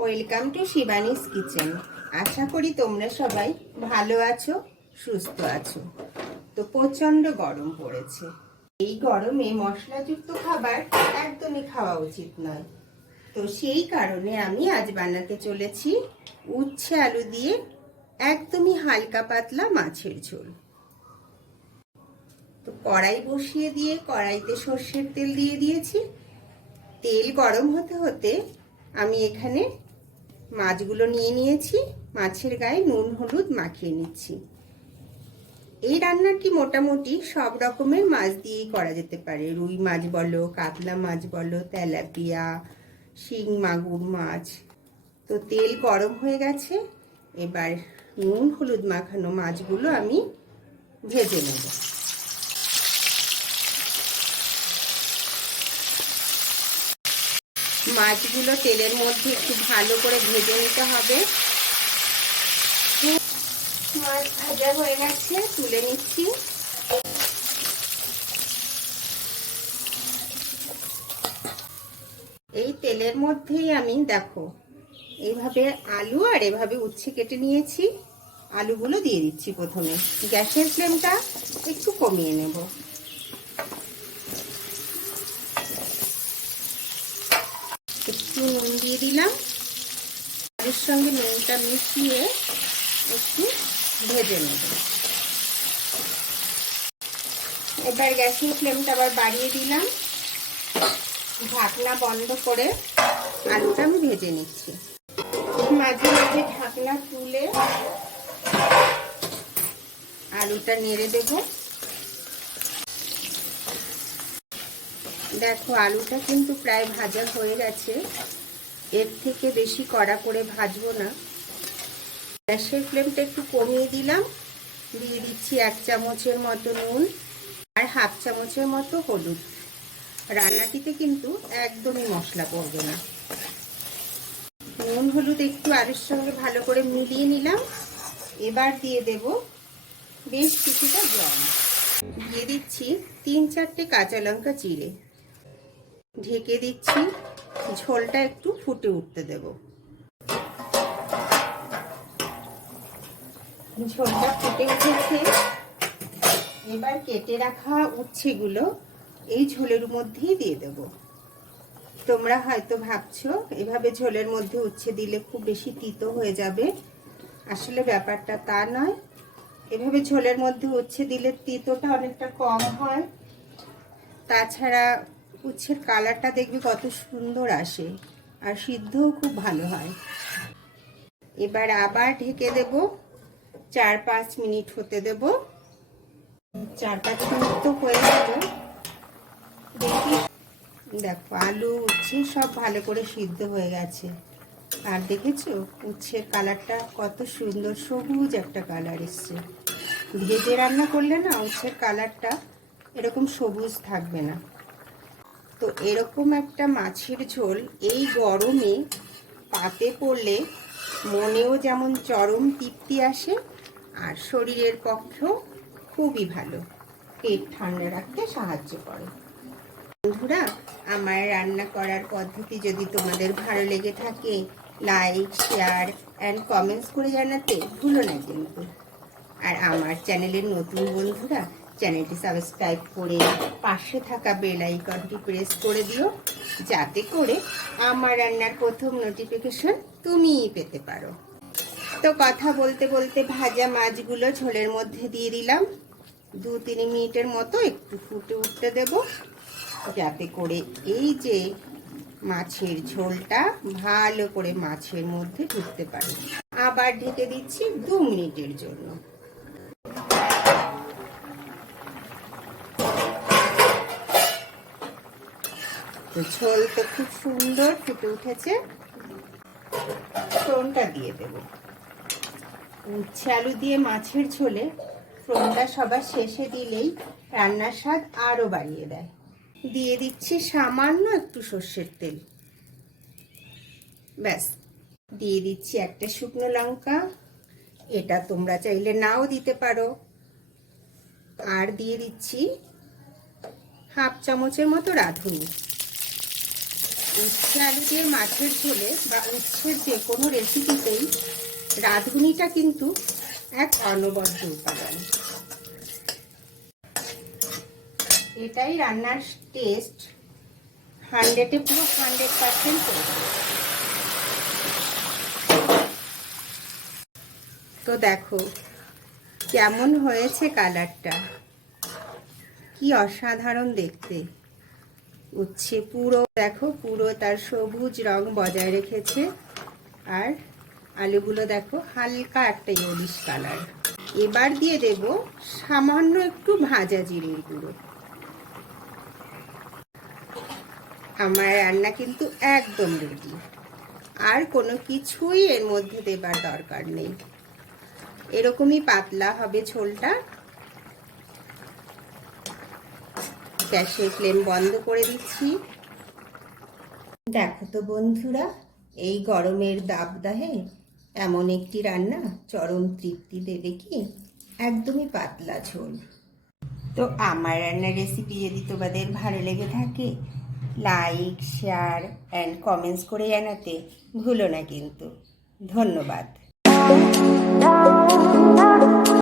Welcome to Shivani's kitchen. আশা করি তোমরা সবাই ভালো আছো, সুস্থ আছো। তো প্রচন্ড গরম পড়েছে। এই গরমে মশলাযুক্ত খাবার একদমই খাওয়া উচিত নয়। তো সেই কারণে আমি আজ বানাতে চলেছি উচ্ছে আলু দিয়ে একদমই হালকা পাতলা মাছের ঝোল। তো কড়াই বসিয়ে দিয়ে কড়াইতে সর্ষের তেল দিয়ে দিয়েছি। তেল গরম হতে হতে আমি এখানে মাছগুলো নিয়ে নিয়েছি। মাছের গায়ে নুন হলুদ মাখিয়ে নিচ্ছি। এই রান্নাটি মোটামুটি সব রকমের মাছ দিয়েই করা যেতে পারে। রুই মাছ বলো, কাতলা মাছ বলো, তেলাপিয়া, শিং মাগুর মাছ। তো তেল গরম হয়ে গেছে, এবার নুন হলুদ মাখানো মাছগুলো আমি ভেজে নেব। মাছগুলো তেলের মধ্যে একটু ভালো করে ভেজে নিতে হবে। মাছ ভাজা হয়ে গেছে, তুলে নিচ্ছি। এই তেলের মধ্যেই আমি দেখো এইভাবে আলু আর এভাবে উচ্ছে কেটে নিয়েছি। আলুগুলো দিয়ে দিচ্ছি। প্রথমে গ্যাসের ফ্লেমটা একটু কমিয়ে নেব। একটু নুন দিয়ে দিলাম। আলুর সঙ্গে নুনটা মিশিয়ে একটু ভেজে নেব। এবার গ্যাসের ফ্লেমটা আবার বাড়িয়ে দিলাম। ঢাকনা বন্ধ করে আলুটা আমি ভেজে নিচ্ছি। মাঝে মাঝে ঢাকনা তুলে আলুটা নেড়ে দেব। দেখো আলুটা কিন্তু প্রায় ভাজা হয়ে গেছে। এর থেকে বেশি কড়া করে ভাজবো না। গ্যাসের ফ্লেমটা একটু কমিয়ে দিলাম। দিয়ে দিচ্ছি 1 চামচের মতো নুন আর হাফ চামচের মতো হলুদ। রান্নাটিতে কিন্তু একদমই মশলা পড়বে না। নুন হলুদ একটু আলুর সঙ্গে ভালো করে মিলিয়ে নিলাম। এবার দিয়ে দেব বেশ কিছুটা জল। দিয়ে দিচ্ছি 3-4টে কাঁচা লঙ্কা চিড়ে। ঢেকে দিচ্ছি। ঝোলটা একটু ফুটে উঠতে দেব। ঝোলটা ফুটে উঠেছে। এবার কেটে রাখা উচ্ছেগুলো এই ঝোলের মধ্যেই দিয়ে দেব। তোমরা হয়তো ভাবছো এভাবে ঝোলের মধ্যে উচ্ছে দিলে খুব বেশি তিতো হয়ে যাবে। আসলে ব্যাপারটা তা নয়। এভাবে ঝোলের মধ্যে উচ্ছে দিলে তিতোটা অনেকটা কম হয়। তাছাড়া উচ্ছের কালারটা দেখবি কত সুন্দর আসে, আর সিদ্ধও খুব ভালো হয়। এবার আবার ঢেকে দেব। 4-5 মিনিট হতে দেব। 4-5 মিনিট তো হয়ে গেল। দেখি দেখো আলু উচ্ছে সব ভালো করে সিদ্ধ হয়ে গেছে। আর দেখেছো উচ্ছের কালারটা কত সুন্দর সবুজ একটা কালার এসছে। ভেজে রান্না করলে না উচ্ছের কালারটা এরকম সবুজ থাকবে না। তো এরকম একটা মাছের ঝোল এই গরমে পাতে পড়লে মনেও যেমন চরম তৃপ্তি আসে, আর শরীরের পক্ষেও খুবই ভালো। পেট ঠান্ডা রাখতে সাহায্য করে। বন্ধুরা, আমার রান্না করার পদ্ধতি যদি তোমাদের ভালো লেগে থাকে, লাইক, শেয়ার অ্যান্ড কমেন্টস করে জানাতে ভুলো না কিন্তু। আর আমার চ্যানেলের নতুন বন্ধুরা চ্যানেলটি সাবস্ক্রাইব করে পাশে থাকা বেল আইকনটি প্রেস করে দিও, যাতে করে আমার রান্নার প্রথম নোটিফিকেশন তুমিই পেতে পারো। তো কথা বলতে বলতে ভাজা মাছগুলো ঝোলের মধ্যে দিয়ে দিলাম। 2-3 মিনিটের মতো একটু ফুটে উঠতে দেব, যাতে করে এই যে মাছের ঝোলটা ভালো করে মাছের মধ্যে ঢুকতে পারে। আবার ঢেকে দিচ্ছি 2 মিনিটের জন্য। তো ঝোল তো খুব সুন্দর ফুটে উঠেছে। ফোড়নটা দিয়ে দেব। উচ্ছে আলু দিয়ে মাছের ঝোলে ফোড়নটা সবার শেষে দিলেই রান্নার স্বাদ আরো বাড়িয়ে দেয়। দিয়ে দিচ্ছি সামান্য একটু সর্ষের তেল। ব্যাস, দিয়ে দিচ্ছি 1টা শুকনো লঙ্কা। এটা তোমরা চাইলে নাও দিতে পারো। আর দিয়ে দিচ্ছি হাফ চামচের মতো রাঁধুনি। উচ্ছে আলু দিয়ে মাছের ঝোলে বা উচ্ছের যে কোনো রেসিপিতেই রাঁধুনিটা কিন্তু এক অনবদ্য উপাদান। এটাই রান্নার টেস্ট 100-এ পুরো 100% করবে। তো দেখো কেমন হয়েছে কালারটা, কি অসাধারণ দেখতে। উচ্ছে পুরো দেখো পুরো তার সবুজ রং বজায় রেখেছে, আর আলুগুলো দেখো হালকা একটা ইয়েলিশ কালার। এবার দিয়ে দেব সামান্য একটু ভাজা জিরের গুঁড়ো। আমার রান্না কিন্তু একদম রেডি, আর কোনো কিছুই এর মধ্যে দেবার দরকার নেই। এরকমই পাতলা হবে ঝোলটা। গ্যাসের ফ্লেম বন্ধ করে দিচ্ছি। দেখো তো বন্ধুরা, এই গরমের দাবদাহে এমন একটি রান্না চরম তৃপ্তি দেবে কি। একদমই পাতলা ঝোল। তো আমার রান্নার রেসিপি যদি তোমাদের ভালো লেগে থাকে, লাইক, শেয়ার অ্যান্ড কমেন্টস করে জানাতে ভুলো না কিন্তু। ধন্যবাদ।